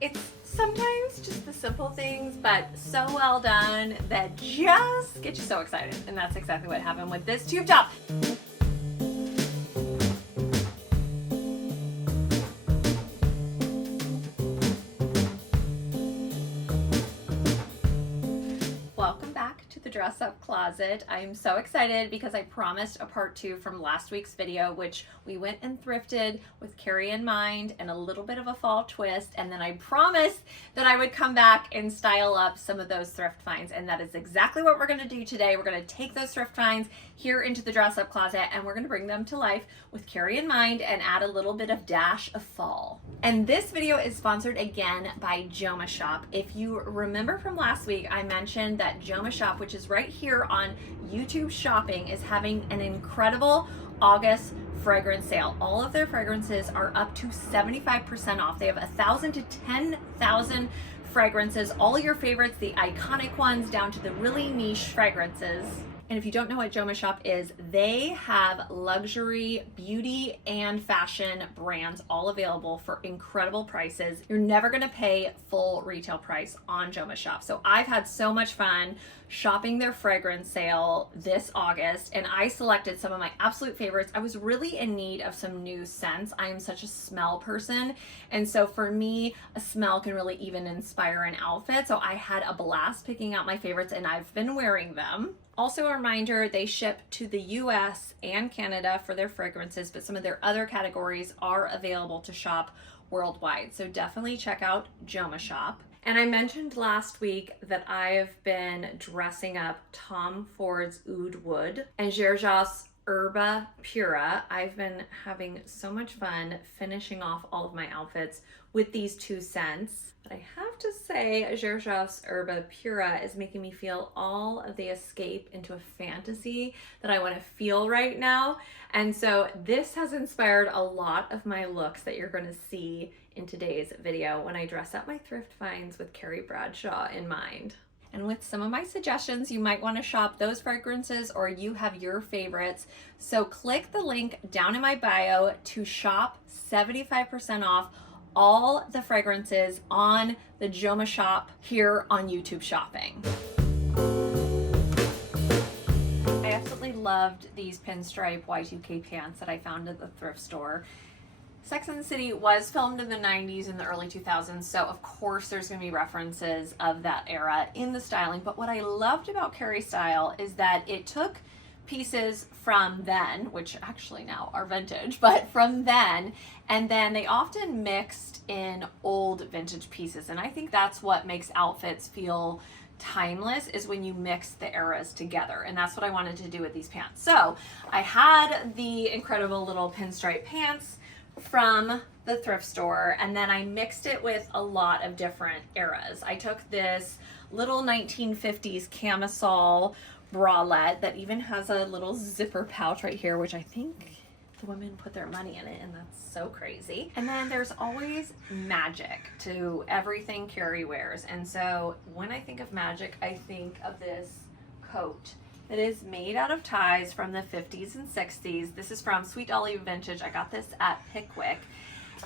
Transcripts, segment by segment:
It's sometimes just the simple things, but so well done that just get you so excited. And that's exactly what happened with this tube top. Welcome back to the Dress Up Closet. I am so excited because I promised a part 2 from last week's video, which we went and thrifted with Carrie in mind and a little bit of a fall twist. And then I promised that I would come back and style up some of those thrift finds. And that is exactly what we're going to do today. We're going to take those thrift finds here into the Dress Up Closet and we're going to bring them to life with Carrie in mind and add a little bit of dash of fall. And this video is sponsored again by BJONESSTYLE. If you remember from last week, I mentioned that BJONESSTYLE, which is right here on YouTube Shopping, is having an incredible August fragrance sale. All of their fragrances are up to 75% off. They have 1,000 to 10,000 fragrances, all your favorites, the iconic ones down to the really niche fragrances. And if you don't know what BJONESSTYLE is, they have luxury, beauty, and fashion brands all available for incredible prices. You're never gonna pay full retail price on BJONESSTYLE. So I've had so much fun shopping their fragrance sale this August, and I selected some of my absolute favorites. I was really in need of some new scents. I am such a smell person, and so for me, a smell can really even inspire an outfit. So I had a blast picking out my favorites, and I've been wearing them. Also a reminder, they ship to the US and Canada for their fragrances, but some of their other categories are available to shop worldwide. So definitely check out BJONESSTYLE. And I mentioned last week that I've been dressing up Tom Ford's Oud Wood and Gérjas Herba Pura. I've been having so much fun finishing off all of my outfits with these two scents. But I have to say, Gérjas Herba Pura is making me feel all of the escape into a fantasy that I want to feel right now. And so this has inspired a lot of my looks that you're going to see in today's video when I dress up my thrift finds with Carrie Bradshaw in mind. And with some of my suggestions, you might want to shop those fragrances or you have your favorites. So click the link down in my bio to shop 75% off all the fragrances on the BJONESSTYLE here on YouTube Shopping. I absolutely loved these pinstripe Y2K pants that I found at the thrift store. Sex and the City was filmed in the 90s and the early 2000s, so of course there's going to be references of that era in the styling. But what I loved about Carrie's style is that it took pieces from then, which actually now are vintage, but from then, and then they often mixed in old vintage pieces. And I think that's what makes outfits feel timeless, is when you mix the eras together. And that's what I wanted to do with these pants. So I had the incredible little pinstripe pants from the thrift store, and then I mixed it with a lot of different eras. I took this little 1950s camisole bralette that even has a little zipper pouch right here, which I think the women put their money in it, and that's so crazy. And then there's always magic to everything Carrie wears, and so when I think of magic, I think of this coat. It is made out of ties from the 50s and 60s. This is from Sweet Dolly Vintage. I got this at Pickwick.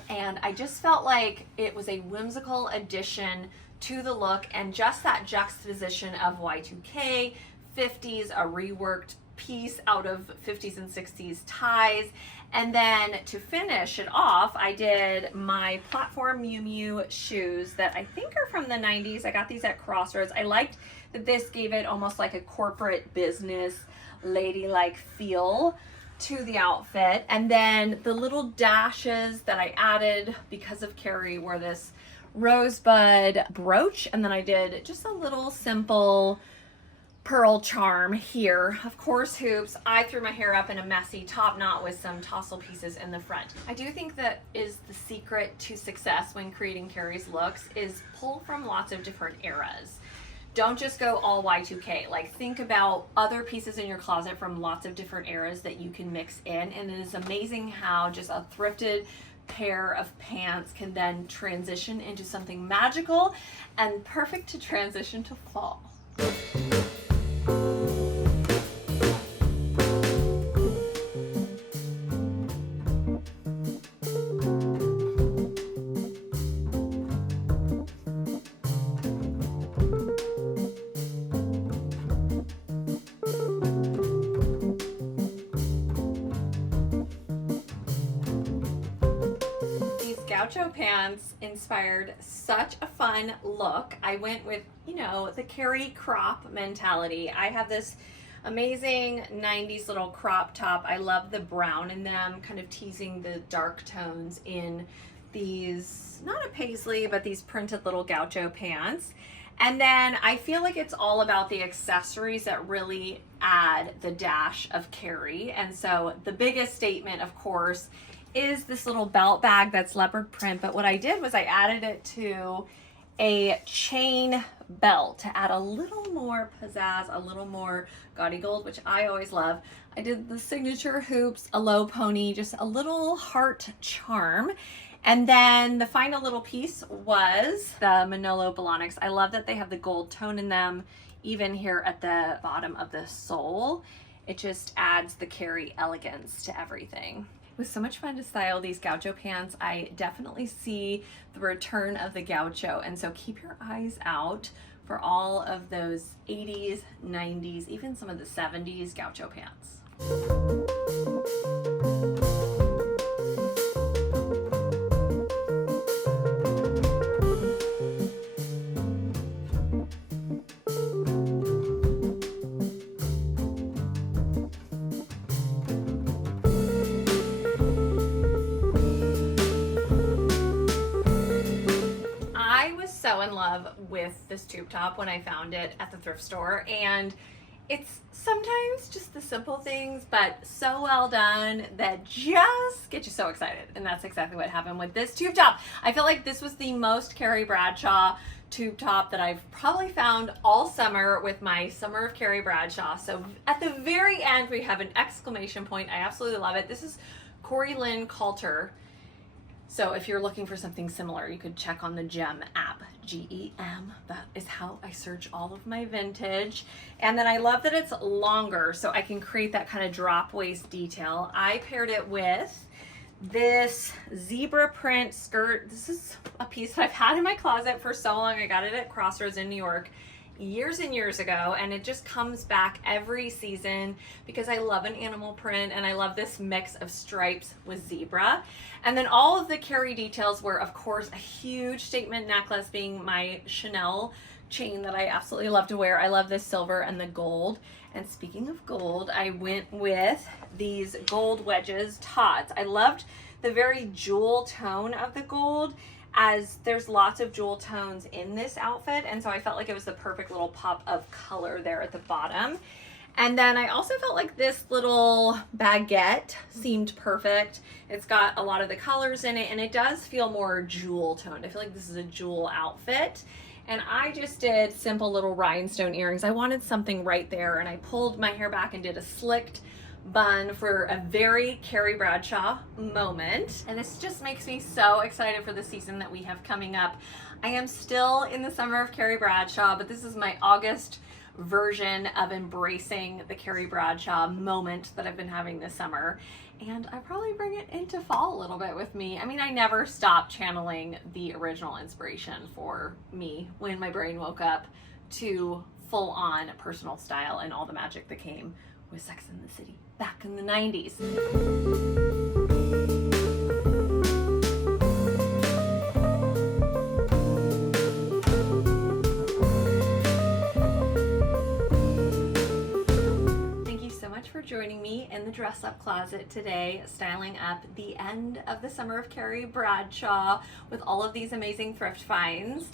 And I just felt like it was a whimsical addition to the look, and just that juxtaposition of Y2K, 50s, a reworked piece out of 50s and 60s ties. And then to finish it off, I did my platform Miu Miu shoes that I think are from the 90s. I got these at Crossroads. I liked that this gave it almost like a corporate business ladylike feel to the outfit. And then the little dashes that I added because of Carrie were this rosebud brooch, and then I did just a little simple pearl charm here. Of course, hoops. I threw my hair up in a messy top knot with some tassel pieces in the front. I do think that is the secret to success when creating Carrie's looks, is pull from lots of different eras. Don't just go all Y2K. Like, think about other pieces in your closet from lots of different eras that you can mix in. And it is amazing how just a thrifted pair of pants can then transition into something magical and perfect to transition to fall. gaucho pants inspired such a fun look. I went with, you know, the Carrie crop mentality. I have this amazing 90s little crop top. I love the brown in them, kind of teasing the dark tones in these, not a paisley, but these printed little gaucho pants. And then I feel like it's all about the accessories that really add the dash of Carrie. And so the biggest statement, of course, is this little belt bag that's leopard print. But what I did was I added it to a chain belt to add a little more pizzazz, a little more gaudy gold, which I always love. I did the signature hoops, a low pony, just a little heart charm. And then the final little piece was the Manolo Balonics. I love that they have the gold tone in them, even here at the bottom of the sole. It just adds the Carrie elegance to everything. It was so much fun to style these gaucho pants. I definitely see the return of the gaucho, and so keep your eyes out for all of those 80s, 90s, even some of the 70s gaucho pants. So in love with this tube top when I found it at the thrift store, and it's sometimes just the simple things but so well done that just get you so excited, and that's exactly what happened with this tube top. I feel like this was the most Carrie Bradshaw tube top that I've probably found all summer with my Summer of Carrie Bradshaw. So at the very end we have an exclamation point. I absolutely love it. This is Corey Lynn Coulter. So if you're looking for something similar, you could check on the GEM app, G-E-M. That is how I search all of my vintage. And then I love that it's longer, so I can create that kind of drop waist detail. I paired it with this zebra print skirt. This is a piece that I've had in my closet for so long. I got it at Crossroads in New York years and years ago, and it just comes back every season because I love an animal print and I love this mix of stripes with zebra. And then all of the Carrie details were, of course, a huge statement necklace, being my Chanel chain that I absolutely love to wear. I love the silver and the gold. And speaking of gold, I went with these gold wedges tots. I loved the very jewel tone of the gold, as there's lots of jewel tones in this outfit, and so I felt like it was the perfect little pop of color there at the bottom. And then I also felt like this little baguette seemed perfect. It's got a lot of the colors in it, and it does feel more jewel toned. I feel like this is a jewel outfit. And I just did simple little rhinestone earrings. I wanted something right there, and I pulled my hair back and did a slicked bun for a very Carrie Bradshaw moment. And this just makes me so excited for the season that we have coming up. I am still in the Summer of Carrie Bradshaw, but this is my August version of embracing the Carrie Bradshaw moment that I've been having this summer. And I probably bring it into fall a little bit with me. I mean, I never stop channeling the original inspiration for me when my brain woke up to full-on personal style and all the magic that came with Sex and the City back in the 90s. Thank you so much for joining me in the dress up closet today, styling up the end of the Summer of Carrie Bradshaw with all of these amazing thrift finds.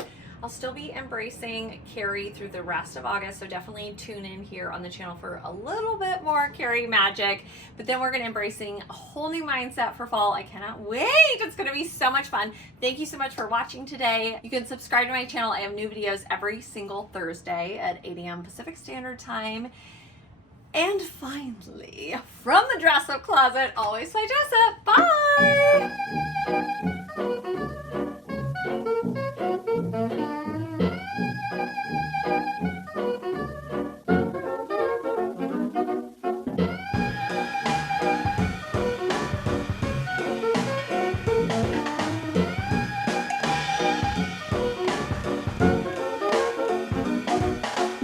I'll still be embracing Carrie through the rest of August, so definitely tune in here on the channel for a little bit more Carrie magic. But then we're going to embracing a whole new mindset for fall. I cannot wait. It's going to be so much fun. Thank you so much for watching today. You can subscribe to my channel. I have new videos every single Thursday at 8 a.m. Pacific Standard Time. And finally, from the dress up closet, always play dress up. Bye!